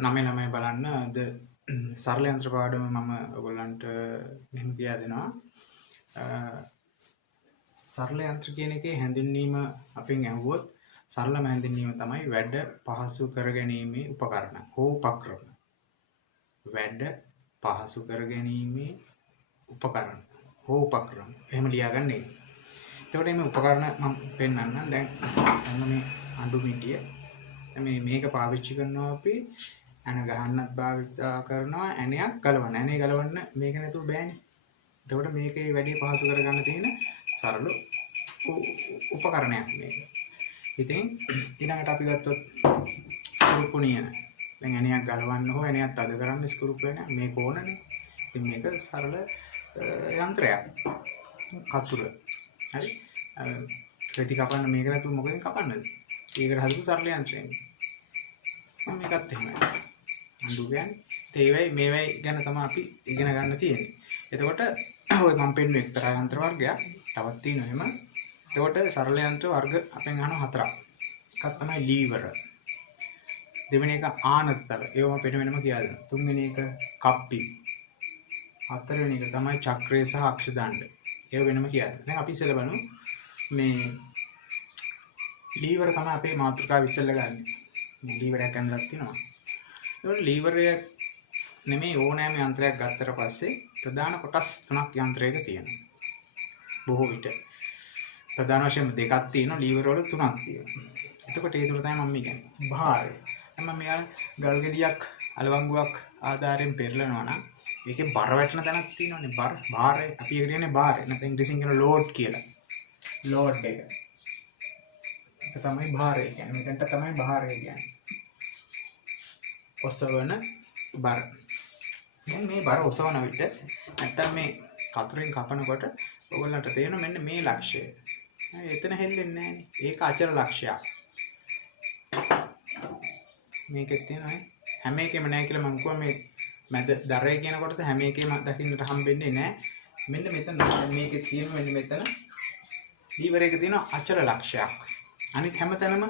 9 ළමයි බලන්න අද සරල යන්ත්‍ර පාඩම මම ඔයගොල්ලන්ට මෙහෙම කියා දෙනවා. සරල යන්ත්‍ර කියන එකේ හැඳින්වීම අපෙන් ඇහුවොත් සරලම හැඳින්වීම තමයි වැඩ පහසු කර ගැනීමේ උපකරණ හෝ උපක්‍රම. වැඩ පහසු කර ගැනීමේ උපකරණ හෝ උපක්‍රම. එහෙම ලියාගන්න එක. එතකොට මේ උපකරණ මම පෙන්නන්නම්. දැන් අන්න මේ අඬු මිටිය මේක පාවිච්චි කරනවා අපි ඇන ගහන්නත් භාවිත කරනවා ඇණයක් ගලවන්න. ඇණේ ගලවන්න මේක නැතුව බෑනේ. එතකොට මේකේ වැඩි පහසු කරගන්න තියෙන සරල උපකරණයක් මේක. ඉතින් ඊළඟට අපි ගත්තොත් ස්ක්‍රූපුණිය. දැන් ඇණයක් ගලවන්න හෝ ඇණයක් තද කරන්න ස්ක්‍රූප් වෙන මේක ඕනනේ. ඉතින් මේක සරල යන්ත්‍රයක්. කතුර. හරි. රෙදි කපන්න මේක නැතුව මොකෙන් කපන්නද? ඒකට හදපු සරල යන්ත්‍රයක්. මම මේකත් එහෙමයි. අඬු කියන්නේ මේවයි ගැන තමයි අපි ඉගෙන ගන්න තියෙන්නේ. එතකොට ඔය මම පෙන්නුවේ එක්තරා යන්ත්‍ර වර්ගයක්. තවත් තියෙනවා එහෙම. එතකොට සරල යන්ත්‍ර වර්ග අපෙන් අහනවා 4ක්. එකක් තමයි ලීවර. දෙවෙනි එක ආනත්තර. ඒවම වෙනම කියලා දෙනවා. තුන්වෙනි එක කප්පි. හතරවෙනි එක තමයි චක්‍රය සහ අක්ෂ දණ්ඩ. ඒව වෙනම කියලා දෙනවා. දැන් අපි ඉස්සෙල්ලා බලමු මේ ලීවර තමයි අපේ මාතෘකාව ඉස්සෙල්ලා ගන්න. ලීවරයක් ඇඳලා තිනවා. ඒකට ලීවරය නෙමෙයි ඕනෑම යන්ත්‍රයක් ගත්තට පස්සේ ප්‍රධාන කොටස් තුනක් යන්ත්‍රයක තියෙනවා. බොහෝ විට ප්‍රධාන වශයෙන් දෙකක් තියෙනවා, ලීවර වල තුනක් තියෙනවා. එතකොට ඒ තුන තමයි මම කියන්නේ. භාරය. මම මෙයා ගල් ගෙඩියක් අලවංගුවක් ආධාරයෙන් පෙරලනවා නම් ඒකේ බර වැටෙන තැනක් තියෙනවානේ. භාරය අපි ඒකට කියන්නේ භාරය. නැත්නම් ඉංග්‍රීසියෙන් කියන ලෝඩ් කියලා. ලෝඩ් එක. ඒක තමයි භාරය කියන්නේ. මෙතනට තමයි භාරය කියන්නේ. ඔසවන බර. දැන් මේ බර ඔසවන විට නැත්තම් මේ කතුරෙන් කපනකොට ඔයගොල්ලන්ට තේරෙනවා මෙන්න මේ ලක්ෂය. එතන හෙල්ලෙන්නේ නැහැනේ. ඒක අචල ලක්ෂයක්. මේකෙත් තියෙනවා හැම එකෙම නැහැ කියලා මම කිව්වා මේ මැද දරේ කියන කොටස හැම එකෙම දකින්නට හම්බෙන්නේ නැහැ. මෙන්න මෙතන මේකේ තියෙන මෙන්න මෙතන ලීවර එක තියෙන අචල ලක්ෂයක්. අනිත් හැමතැනම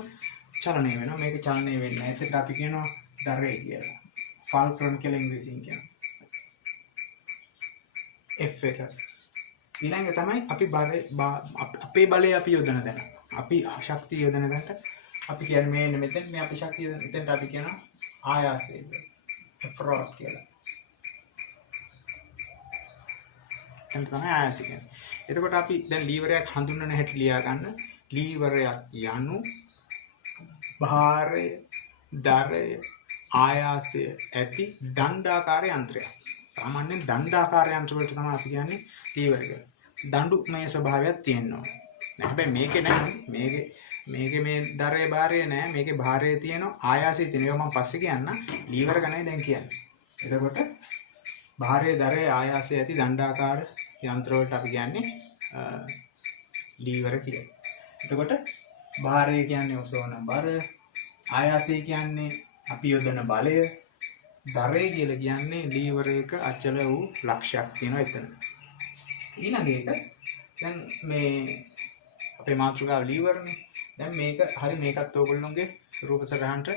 චලනය වෙනවා. මේක චලනය වෙන්නේ නැහැ. ඒකට අපි කියනවා දරේ කියලා. ෆල්ක්‍රන් කියලා ඉංග්‍රීසියෙන් කියනවා. F එක. ඊළඟ තමයි අපි අපේ බලය අපි යොදන තැන. අපි ශක්තිය යොදන තැනට අපි කියන්නේ මේ මෙතන මේ අපි ශක්තිය යොදන තැනට අපි කියනවා ආයාසය කියලා. F කියලා. එතන තමයි ආයාසය කියන්නේ. එතකොට අපි දැන් ලීවරයක් හඳුන්වන හැටි ලියා ගන්න. ලීවරයක් යනු භාරය, දරය, ආයාසය ඇති දණ්ඩාකාර යන්ත්‍රයක්. සාමාන්‍යයෙන් දණ්ඩාකාර යන්ත්‍ර වලට තමයි අපි කියන්නේ ලීවර කියලා. දඬුමය ස්වභාවයක් තියෙනවා. හැබැයි මේකේ නැහැ. මේකේ මේ දරේ භාරය නැහැ. මේකේ භාරය තියෙනවා, ආයාසය තියෙනවා. මම පස්සේ කියන්න. ලීවර ගණයි දැන් කියන්නේ. එතකොට භාරය, දරේ, ආයාසය ඇති දණ්ඩාකාර යන්ත්‍ර වලට අපි කියන්නේ ලීවර කියලා. එතකොට භාරය කියන්නේ ඔසවන බර, ආයාසය කියන්නේ අපි යොදන බලය, දරේ කියලා කියන්නේ ලීවරයක අචල වූ ලක්ෂයක් තියෙනවා එතන. ඊළඟ එක දැන් මේ අපේ මාතෘකාව ලීවරනේ. දැන් මේක හරි මේකත් ඕගොල්ලෝගේ රූප සටහනට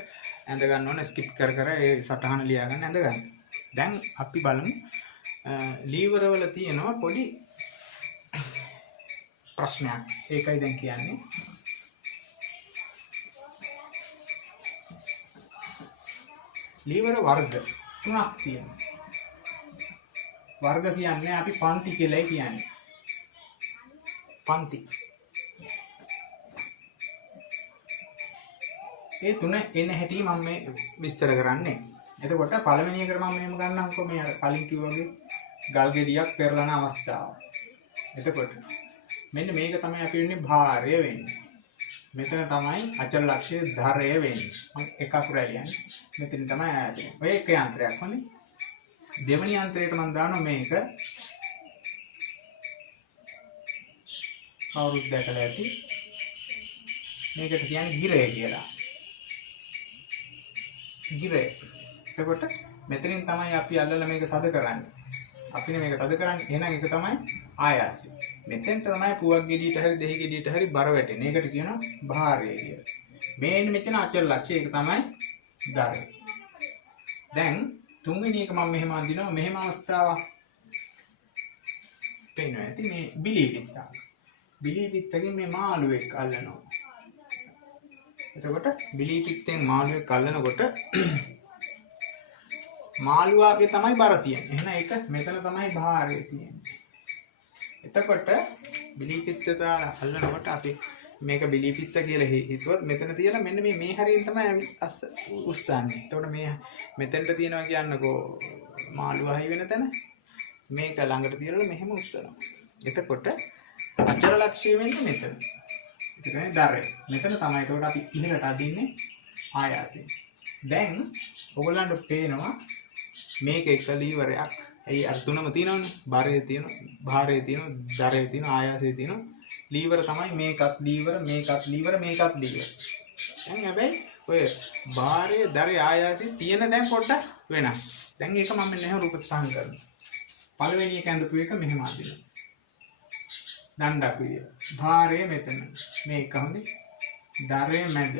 ඇඳ ගන්න ඕන ස්කිප් කර ඒ සටහන ලියා ගන්න ඇඳ ගන්න. දැන් අපි බලමු ලීවර වල තියෙනවා පොඩි ප්‍රශ්නයක්. ඒකයි දැන් කියන්නේ. ලීවර වර්ග 3ක් තියෙනවා. වර්ග කියන්නේ අපි පන්ති කියලා කියන්නේ. පන්ති. ඒ තුන එන හැටි මම මේ විස්තර කරන්නේ. එතකොට පළවෙනි එකට මම මෙහෙම ගන්නම්කෝ මේ අර කලින් කිව්වා ගල් ගෙඩියක් පෙරලන අවස්ථාව. එතකොට මෙන්න මේක තමයි අපි වෙන්නේ භාරය වෙන්නේ. මෙතන තමයි අචල ලක්ෂය ධරය වෙන්නේ. මම එක අකුරයි ලියන්නේ. මෙතන තමයි ආයතනය. ඔය එක යන්ත්‍රයක් හොඳේ. දෙවෙනි යන්ත්‍රයට මම දානවා මේක. කවුරුත් දැකලා ඇති. මේකට කියන්නේ ගිරය කියලා. ගිරය. එතකොට මෙතනින් තමයි අපි අල්ලලා මේක තද කරන්නේ. අපිනේ මේක තද කරන්නේ. එහෙනම් ඒක තමයි ආයාසය. මෙතෙන්ට තමයි පුවක් ගෙඩියට හරි දෙහි ගෙඩියට හරි බර වැටෙන්නේ. ඒකට කියනවා භාරය කියලා. මේන්න මෙතන අචල ලක්ෂය. ඒක තමයි දරය. දැන් තුන්වෙනි එක මම මෙහෙම අඳිනවා මෙහෙම අවස්ථාවක් පේනවා ඇති මේ බිලී පිත්තා. බිලී පිත්තකින් මේ මාළුවෙක් අල්ලනවා. එතකොට බිලී පිත්තෙන් මාළුවෙක් අල්ලනකොට මාළුවාගේ තමයි බර තියෙන්නේ. එහෙනම් ඒක මෙතන තමයි භාරය තියෙන්නේ. එතකොට බිලී පිත්ත දාලා අල්ලනකොට අපි මේක බිලී පිත්ත කියලා හිතුවත් මෙතන තියලා මෙන්න මේ හරියෙන් තමයි අස්ස උස්සන්නේ. එතකොට මේ මෙතෙන්ට තියනවා කියන්නකෝ මාළුවා හයි වෙන තැන. මේක ළඟට තියලා මෙහෙම උස්සනවා. එතකොට අචල ලක්ෂ්‍ය වෙන්නේ මෙතන. ඒ කියන්නේ දරය. මෙතන තමයි එතකොට අපි ඉහළට අදින්නේ ආයාසයෙන්. දැන් ඔයගොල්ලන්ට පේනවා මේක එක ලීවරයක්. ඒ අර තුනම තියෙනවනේ. භාරය තියෙනවා, භාරය තියෙනවා, දරය තියෙනවා, ආයාසය තියෙනවා. ලීවර තමයි මේකත් ලීවර, මේකත් ලීවර, මේකත් ලීවර. දැන් හැබැයි ඔය භාරය, දරය, ආයාසය තියෙන දැන් පොඩ්ඩක් වෙනස්. දැන් ඒක මම මෙන්න රූප ස්ථාන කරනවා. පළවෙනි එක ඇඳපු එක මෙහෙම අදිනවා. දණ්ඩක් විදියට. භාරය මෙතන. මේක හොඳයි. දරය මැද.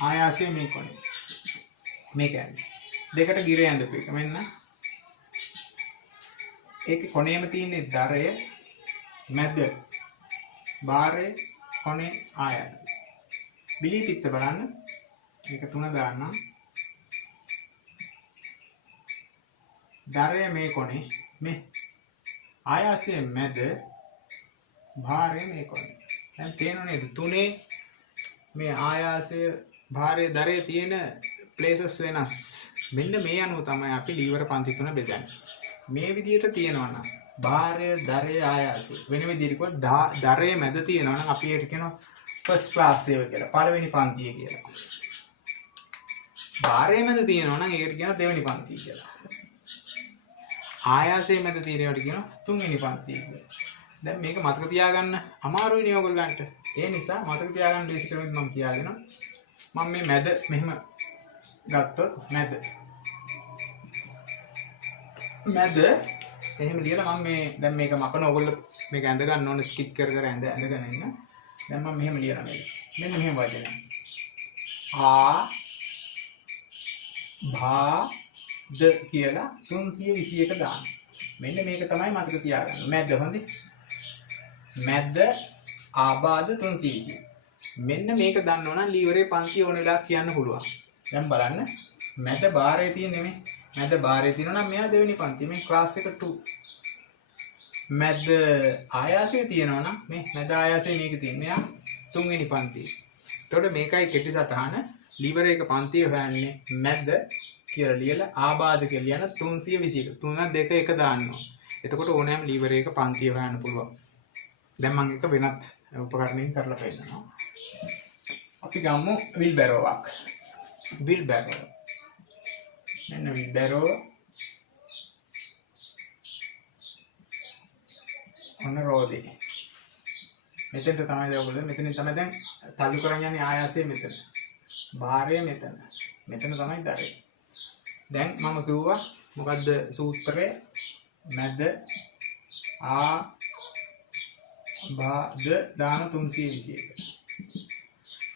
ආයාසය මේ කොනේ. මේක ඇඳ. දෙකට ගිරේ ඇඳපු එක. මෙන්න. ඒකේ කොනේම තියෙන දරය මැද. භාරය කොනේ ආයාසය. බිලී පිත්ත බලන්න. මේක තුන දාන්නම්. දරය මේ කොනේ. මේ ආයාසය මැද. භාරය මේ කොනේ. දැන් තේරෙනව නේද? තුනේ මේ ආයාසය, භාරය, දරය තියෙන ප්ලේසස් වෙනස්. මෙන්න මේ අනුව තමයි අපි ලීවර පන්ති තුන බෙදන්නේ. මේ විදිහට තියෙනවා නම් භාරය, දරය, ආයාසය වෙන විදිහට කිව්වොත් දරය මැද තියෙනවා නම් අපි ඒකට කියනවා ෆස්ට් ක්ලාස් ඒව කියලා. පළවෙනි පන්තිය කියලා. භාරය මැද තියෙනවා නම් ඒකට කියනවා දෙවෙනි පන්තිය කියලා. ආයාසය මැද තියෙනවට කියනවා තුන්වෙනි පන්තිය කියලා. දැන් මේක මතක තියාගන්න අමාරුයි නේ ඔයගොල්ලන්ට. ඒ නිසා මතක තියාගන්න ලේසි ක්‍රමයක් මම කියා දෙනවා. මම මේ මැද මෙහෙම ගත්තොත් මැද එහෙම ලියලා මම මේ දැන් මේක මකන ඔයගොල්ලෝ මේක ඇඳ ගන්න ඕනේ ස්කිප් කර කර ඇඳගෙන ඉන්න. දැන් මම මෙහෙම ලියනවා මේක. මෙන්න මෙහෙම වචන. ආ භා ද කියලා 321 දාන්න. මෙන්න මේක තමයි මතක තියාගන්න. මැද හොඳේ. මැද ආබාධ 320. මෙන්න මේක දන්නවනම් ලීවරේ පන්ති ඕන වෙලාවක් කියන්න පුළුවන්. දැන් බලන්න මැද භාරය තියෙන්නේ නෙමෙයි. මැද භාරය තියෙනවා නම් මෙයා දෙවෙනි පන්ති. මේ ක්ලාස් එක 2. මැද ආයාසය තියෙනවා නම් මේ මැද ආයාසය මේක තියෙන්නේ. මෙයා තුන්වෙනි පන්තිය. එතකොට මේකයි කෙටි සටහන. ලීවර එක පන්තිය හොයන්නේ මැද කියලා ලියලා ආබාධ කියලා ලියන 321. 3 2 1 දාන්නවා. එතකොට ඕනෑම ලීවර එක පන්තිය හොයන්න පුළුවන්. දැන් මම එක වෙනත් උපකරණයකින් කරලා පෙන්නනවා. අපි ගමු wheel barrow එකක්. wheel barrow. මෙන්න wheel barrow. ඔන්න රෝදේ. මෙතෙන්ට තමයි ඔයගොල්ලෝ මෙතනින් තමයි දැන් තල්ලු කරන් යන්නේ ආයාසය මෙතන. භාරය මෙතන. මෙතන තමයි දරය. දැන් මම කිව්වා මොකද්ද සූත්‍රය? මැද ආ බාද දාන 321.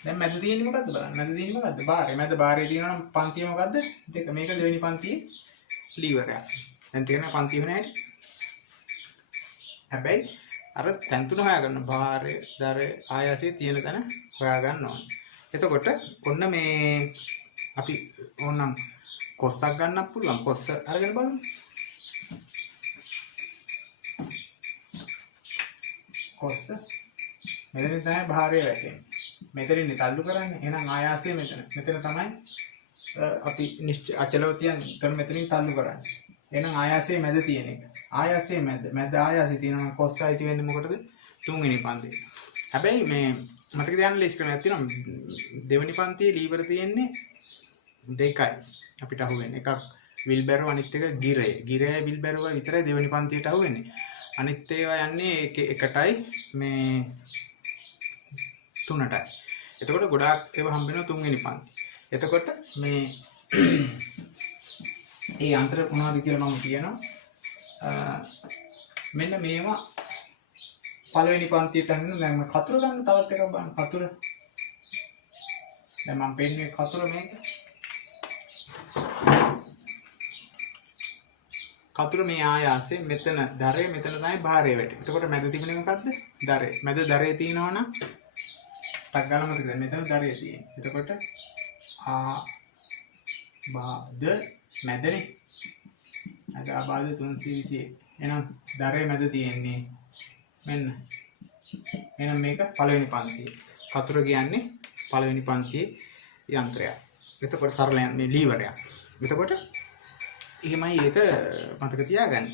දැන් මැද තියෙන්නේ මොකද්ද බලන්න. මැද තියෙන්නේ මොකද්ද? භාරය. මැද භාරය තියෙනවා නම් පන්තිය මොකද්ද? දෙක. මේක දෙවෙනි පන්තියේ ලීවරයක්. දැන් තේරෙනවා පන්තිය වෙන හැටි. හැබැයි අර තැන් තුන හොයාගන්න. භාරය, දරය, ආයාසය තියෙන තැන හොයාගන්න ඕනේ. එතකොට ඔන්න මේ අපි ඕනම් කොස්සක් ගන්නත් පුළුවන්. කොස්ස අරගෙන බලමු. කොස්ස මෙතනින් තමයි භාරය වැටෙන්නේ. මෙතනින් තල්ලු කරන්නේ. එහෙනම් ආයාසය මෙතන. මෙතන තමයි අපි අචලව තියන මෙතනින් තල්ලු කරන්නේ. එහෙනම් ආයාසයේ මැද තියෙන එක. ආයාසයේ මැද ආයාසය තියෙනවා නම් කොස්ස අයිති වෙන්නේ මොකටද? තුන්වෙනි පන්තිය. හැබැයි මේ මතක තියාගන්න ලේසි ක්‍රමයක් තියෙනවා. දෙවෙනි පන්තියේ ලීවර තියෙන්නේ දෙකයි. අපිට අහුවෙන්නේ. එකක් wheel barrow අනිත් එක ගිරේ. ගිරේ wheel barrow විතරයි දෙවෙනි පන්තියට අහුවෙන්නේ. අනිත් ඒවා යන්නේ එකටයි මේ තුනටයි. එතකොට ගොඩාක් ඒවා හම්බ වෙනවා තුන්වෙනි පන්ති. එතකොට මේ ඒ අන්තර මොනවද කියලා මම කියනවා. මෙන්න මේවා පළවෙනි පන්තියට අහන්න දැන් මම කතුර ගන්න තවත් එකක් බලන්න. කතුර දැන් මම පෙන්නේ කතුර මේක. කතුර මේ ආයාසයෙන් මෙතන දරේ මෙතන තමයි භාරය වැටෙන්නේ. එතකොට මැද තිබුණේ මොකද්ද? දරේ. මැද දරේ තියෙනවා නම් ටක් ගාලා මතකද? මෙතන දරේ තියෙන්නේ. එතකොට ආබාධ මැදනේ. අද ආබාධ 321. එහෙනම් දරේ මැද තියෙන්නේ මෙන්න. එහෙනම් මේක පළවෙනි පන්තිය. කතුර කියන්නේ පළවෙනි පන්තියේ යන්ත්‍රයක්. එතකොට සරල මේ ලීවරයක්. එතකොට එහෙමයි ඒක මතක තියාගන්න.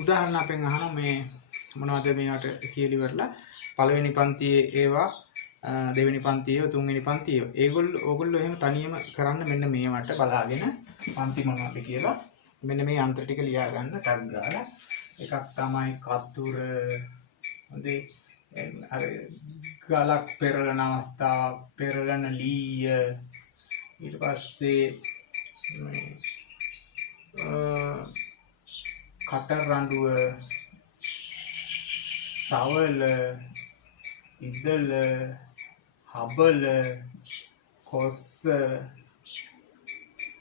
උදාහරණ අපෙන් අහනවා මේ මොනවද මේවට කියලා ඉවරලා පළවෙනි පන්තියේ ඒවා දෙවෙනි පන්තියේ තුන්වෙනි පන්තියේ ඕගොල්ලෝ එහෙම තනියම කරන්න මෙන්න මේවට බලාගෙන පන්ති මොනවද කියලා මෙන්න මේ යන්ත්‍ර ටික ලියා ගන්න ටක් ගාලා එකක් තමයි කතුර හොඳේ අර ගලක් පෙරලන අවස්ථාව පෙරලන ලීය ඊට පස්සේ කටර් රඬුව සවල ඉදල හබල කොස්ස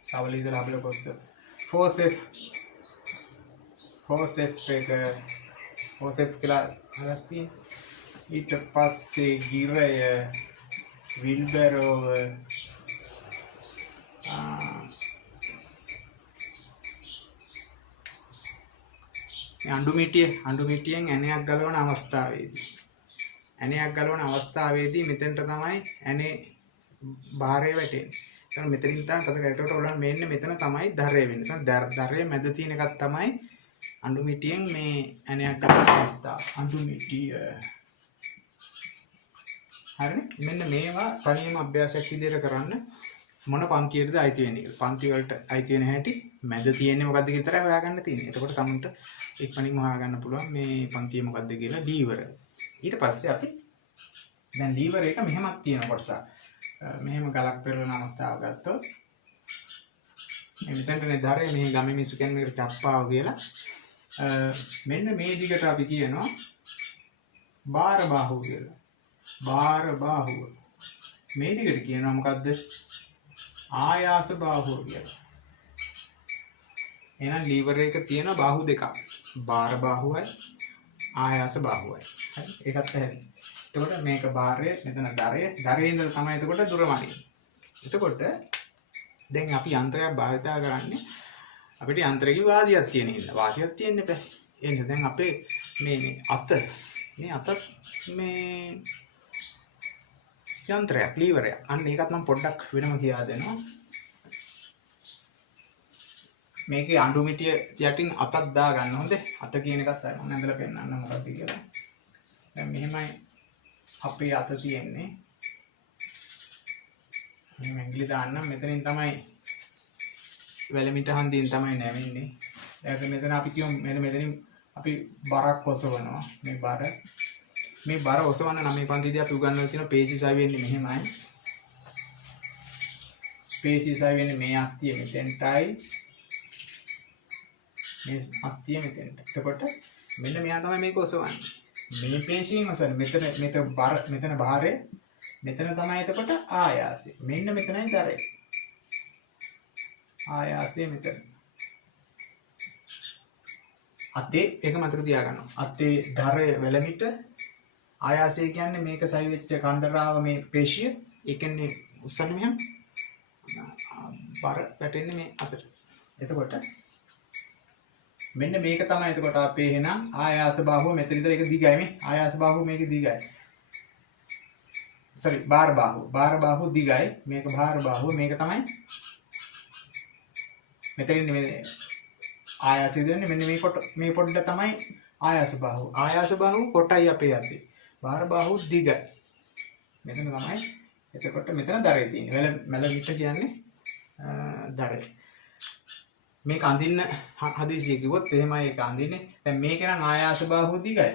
සවල ඉදල හබල කොස්ස ෆෝසෙෆ් එක ෆෝසෙෆ් කියලා හදක් තියෙන ඊට පස්සේ ගිරය විල්බරෝව අඬුමිටියෙන් ඇණයක් ගලවන අවස්ථාවේදී මෙතෙන්ට තමයි ඇණේ භාරය වැටෙන්නේ. එතන මෙතනින් තමයි එතකොට ඔයගොල්ලන් මෙන්න මෙතන තමයි දරය වෙන්නේ. එතන දරයේ මැද තියෙන එකක් තමයි අඬුමිටියෙන් මේ ඇණයක් ගලවන අවස්ථාව. අඬුමිටිය. හරිනේ? මෙන්න මේවා තනියම අභ්‍යාසයක් විදිහට කරන්න මොන පන්තියටද අයිති වෙන්නේ කියලා. පන්ති වලට අයිති වෙන හැටි මැද තියෙන්නේ මොකද්ද කියලා විතරයි හොයාගන්න තියෙන්නේ. එතකොට තමන්ට ඉක්මනින්ම හොයාගන්න පුළුවන් මේ පන්තිය මොකද්ද කියලා ලීවර. ඊට පස්සේ අපි දැන් ලීවර එක මෙහෙමක් තියෙන කොටසක්. මෙහෙම ගලක් පෙරලන අවස්ථාව ගත්තොත් මේ මෙතනනේ දරේ මේ ගමේ මිනිස්සු කියන්නේ මේකට චප්පාව කියලා. මෙන්න මේ දිගට අපි කියනවා බාර බාහුව කියලා. බාර බාහුව. මේ දිගට කියනවා මොකද්ද? ආයාස බාහුව කියලා. එහෙනම් ලීවර එක තියෙන බාහුව දෙකක්. බාර බාහුවයි ආයාස බාහුවයි. හරි? ඒකත් පැහැදිලි. එතකොට මේක බාරය මෙතන දරේ ඉඳලා තමයි එතකොට දුර මනින්නේ. එතකොට දැන් අපි යන්ත්‍රයක් භාවිතා කරන්නේ අපිට යන්ත්‍රයේ වාසියක් තියෙන හින්දා. වාසියක් තියෙන්න බෑ. එහෙනම් දැන් අපේ මේ අත මේ යන්ත්‍රයක් ලීවරයක්. අන්න ඒකත් මම පොඩ්ඩක් වෙනම කියා දෙනවා. මේකේ අඬුමිටිය යටින් අතක් දා ගන්න හොඳේ. අත කියන එකත් අර මම ඇඳලා පෙන්නන්න මොකක්ද කියලා. දැන් මෙහෙමයි අපේ අත තියෙන්නේ. මේ ඇඟිලි දාන්න මෙතනින් තමයි වැලමිට හන්දියෙන් තමයි නැවෙන්නේ. දැන් මෙතන අපි කියමු මෙතනින් අපි බරක් ඔසවනවා. මේ බර ඔසවන්න නම් මේ පන්තිදී අපි උගන්වලා තියෙන පේශි වෙන්නේ මෙහෙමයි. පේශි වෙන්නේ මේ අස්තිය මෙතෙන්ටයි. මේ අස්තිය මෙතෙන්ට. එතකොට මෙන්න මෙයා තමයි මේක ඔසවන්නේ. මේ පේශියෙන් ඔසවන්නේ. මෙතන භාරය. මෙතන තමයි එතකොට ආයාසය. මෙන්න මෙතනයි දරය. ආයාසය මෙතන. අතේ ඒක මතක තියාගන්න. අතේ දරය වෙලමිට ආයාසය කියන්නේ මේක සවි වෙච්ච කණ්ඩරාව මේ පේශිය. ඒ කියන්නේ උස්සන්නේ මෙහෙම. බර වැටෙන්නේ මේ අතට. එතකොට මෙන්න මේක තමයි එතකොට අපේ එහෙනම් ආයාස බාහුව මෙතන ඉඳලා ඒක දිගයි මේ ආයාස බාහුව මේක දිගයි. sorry බාර බාහුව දිගයි මේක බාර බාහුව මේක තමයි මෙතනින් මේ ආයාසය දෙන්නේ මෙන්න මේ පොඩ්ඩ තමයි ආයාස බාහුව කොටයි අපේ යන්නේ. බාර බාහුව දිගයි. මෙතන තමයි එතකොට මෙතන දරේ තියෙන්නේ. මැල මිට කියන්නේ දරේ. මේක අඳින්න හදිසිය කිව්වොත් එහෙමයි ඒක අඳින්නේ. දැන් මේක නම් ආයාස බාහුව දිගයි.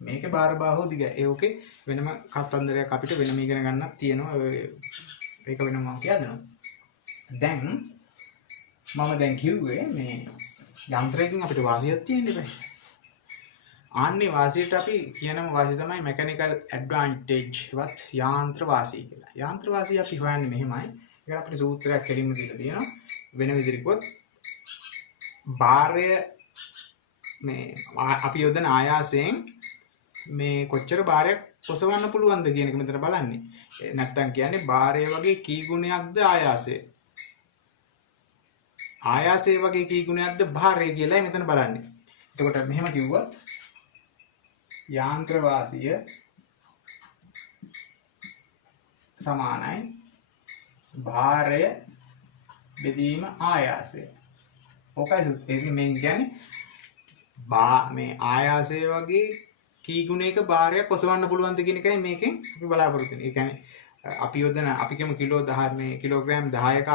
මේකේ බාර බාහුව දිගයි. ඒකේ වෙනම කතන්දරයක් අපිට වෙනම ඉගෙන ගන්නක් තියෙනවා. ඒක වෙනම මම කියන්නම්. දැන් මම දැන් කිව්වේ මේ යන්ත්‍රයකින් අපිට වාසියක් තියෙන්න බෑ. ආන්නේ වාසියට අපි කියනම වාසිය තමයි මෙකැනිකල් ඇඩ්වාන්ටේජ් වත් යාන්ත්‍ර වාසිය කියලා. යාන්ත්‍ර වාසිය අපි හොයන්නේ මෙහෙමයි. ඒකට අපිට සූත්‍රයක් කෙලින්ම දීලා තියෙනවා. වෙන විදිහට කිව්වොත් භාරය මේ අපි යොදන ආයාසයෙන් මේ කොච්චර භාරයක් ඔසවන්න පුළුවන්ද කියන එක මෙතන බලන්නේ. නැත්තම් කියන්නේ භාරය වගේ කී ගුණයක්ද ආයාසය? ආයාසය වගේ කී ගුණයක්ද භාරය කියලායි මෙතන බලන්නේ. එතකොට මෙහෙම කිව්වොත් යාන්ත්‍ර වාසිය සමානයි භාරය බෙදීම ආයාසය. ඕකයි සූත්‍රය. ඉතින් මේ කියන්නේ මේ ආයාසය වගේ කී ගුණයක භාරයක් ඔසවන්න පුළුවන්ද කියන එකයි මේකෙන් අපි බලාපොරොත්තු වෙන්නේ. ඒ කියන්නේ අපි යොදන අපි කියමු කිලෝ 10 මේ කිලෝග්‍රෑම් 10ක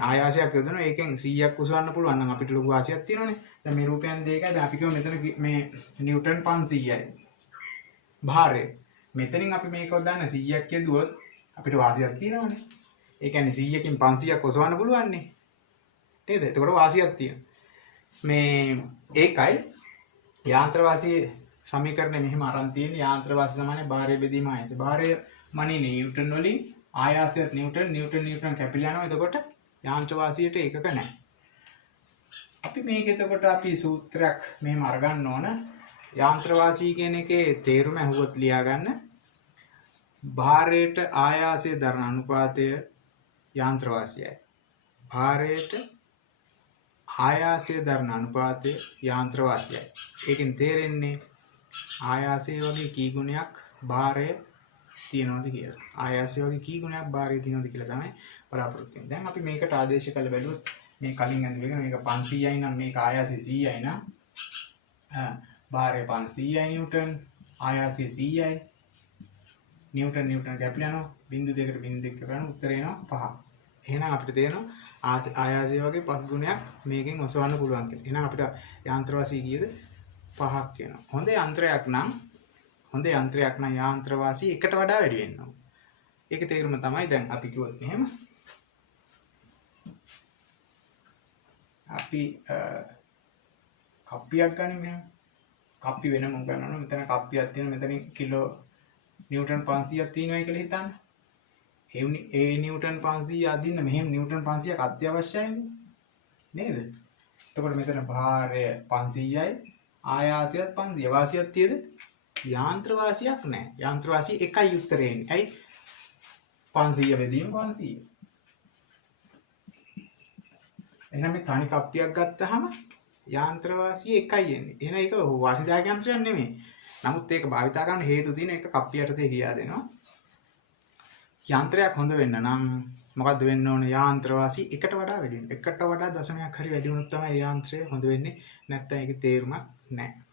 ආයාසයක් යොදනවා. ඒකෙන් 100ක් ඔසවන්න පුළුවන් නම් අපිට ලොකු වාසියක් තියෙනවනේ. දැන් මේ රූපයන් දෙකයි. දැන් අපි කියමු මෙතන මේ නිව්ටන් 500යි භාරය. මෙතනින් අපි මේක ඔදන්න 100ක් යදුවොත් අපිට වාසියක් තියෙනවනේ. ඒ කියන්නේ 100කින් 500ක් ඔසවන්න පුළුවන් නේ. නේද? එතකොට වාසියක් තියෙනවා. මේ ඒකයි යාන්ත්‍ර වාසිය සමීකරණය මෙහෙම අරන් තියෙන යාන්ත්‍ර වාසිය සමානයි භාරය බෙදීම ආයතන. භාරය මනින්නේ නිව්ටන් වලින් ආයාසයත් නිව්ටන් කැපිලා යනවා. එතකොට යාන්ත්‍ර වාසියට ඒකක නැහැ. අපි මේක එතකොට අපි සූත්‍රයක් මෙහෙම අරගන්න ඕන. යාන්ත්‍ර වාසිය කියන එකේ තේරුම අහුවොත් ලියා ගන්න. භාරයට ආයාසය දරන අනුපාතය යාන්ත්‍ර වාසියයි. භාරයට ආයාසය දරන අනුපාතය යාන්ත්‍ර වාසියයි. ඒකෙන් තේරෙන්නේ ආයාසය වගේ කී ගුණයක් භාරය තියෙනවද කියලා. ආයාසය වගේ කී ගුණයක් භාරය තියෙනවද කියලා තමයි බලාපොරොත්තු වෙන්නේ. දැන් අපි මේකට ආදේශ කළ බැලුවොත් මේ කලින් ඇඳුම් එක මේක 500යි නම් මේක ආයාසය 100යි නම් භාරය 500යි නිව්ටන් ආයාසය 100යි නිව්ටන් කැපිලා යනවා. බිංදු දෙකට බිංදු දෙක කරන උත්තරේ එනවා 5. එහෙනම් අපිට තේරෙනවා ආයාසය වගේ 5 ගුණයක් මේකෙන් ඔසවන්න පුළුවන් කියලා. එහෙනම් අපිට යාන්ත්‍ර වාසිය කීයද? 5ක් වෙනවා. හොඳ යන්ත්‍රයක් නම් යාන්ත්‍ර වාසිය එකට වඩා වැඩි වෙන්න ඕන. ඒක තේරුම තමයි දැන් අපි කිව්වොත් මෙහෙම. අපි කප්පියක් ගනිමු මෙහෙම. කප්පි වෙනම ගන්නවා. මෙතන කප්පියක් තියෙනවා. මෙතනින් කිලෝ නිව්ටන් 500ක් තියෙනවා කියලා හිතන්න. ඒ නිව්ටන් 500 අදින්න මෙහෙම නිව්ටන් 500ක් අත්‍යවශ්‍යයිනේ. නේද? එතකොට මෙතන භාරය 500යි ආයාසයත් 500. වාසියක් තියද? යාන්ත්‍ර වාසියක් නැහැ. යාන්ත්‍ර වාසිය එකයි උත්තරේ එන්නේ. ඇයි? 500 බෙදීම 500. එහෙනම් මේ තනි කප්පියක් ගත්තාම යාන්ත්‍ර වාසිය එකයි එන්නේ. එහෙනම් ඒක වාසිදායක යන්ත්‍රයක් නෙමෙයි. නමුත් ඒක භාවිතා කරන්න හේතු තියෙන එක කප්පියට තේ කියා දෙනවා. යන්ත්‍රයක් හොඳ වෙන්න නම් මොකද්ද වෙන්න ඕන? යාන්ත්‍ර වාසිය එකට වඩා වැඩි වෙන්න. එකට වඩා දශමයක් හරි වැඩි වුණොත් තමයි යාන්ත්‍රය හොඳ වෙන්නේ. නැත්නම් ඒකේ තේරුමක් නැහැ.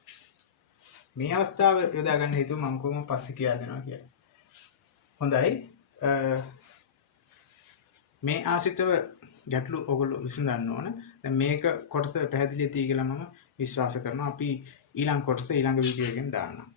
මේ අවස්ථාව යොදා ගන්න හේතුව මම කොහොම පස්සේ කියා දෙනවා කියලා. හොඳයි. මේ ආසිතව ගැටලු ඔයගොල්ලෝ විසඳන්න ඕන. දැන් මේක කොටස පැහැදිලි තියෙයි කියලා මම විශ්වාස කරනවා. අපි ඊළඟ කොටස ඊළඟ වීඩියෝ එකෙන් දාන්නම්.